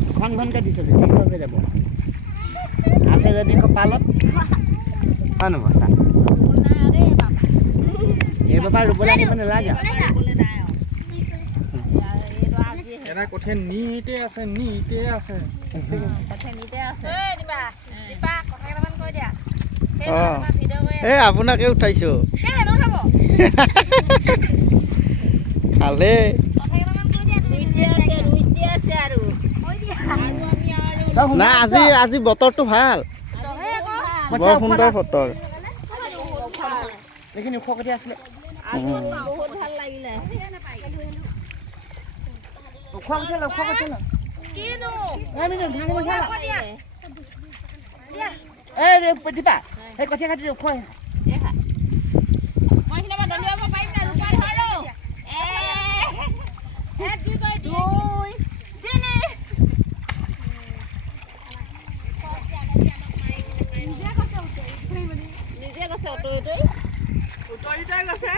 ঘন ঘনকৈ দি থ'লে ঠিক হৈ যাব আছে যদি কপালত হয় নহয় চা এইবাৰ ৰুবলৈ দিব নালাগে এটা কঠিয়া নিতে আছে এই আপোনাকে উঠাইছো খালে না আজি বতৰটো ভাল বৰ সুন্দৰ বতৰ এইখিনি ওখ কঠীয়া আছিলে বহুত ভাল লাগিলে ওখ কঠীয়া কিনো এই দিবা সেই কঠীয়া কাটি ওখ নিজে গছে উতৰি গৈছে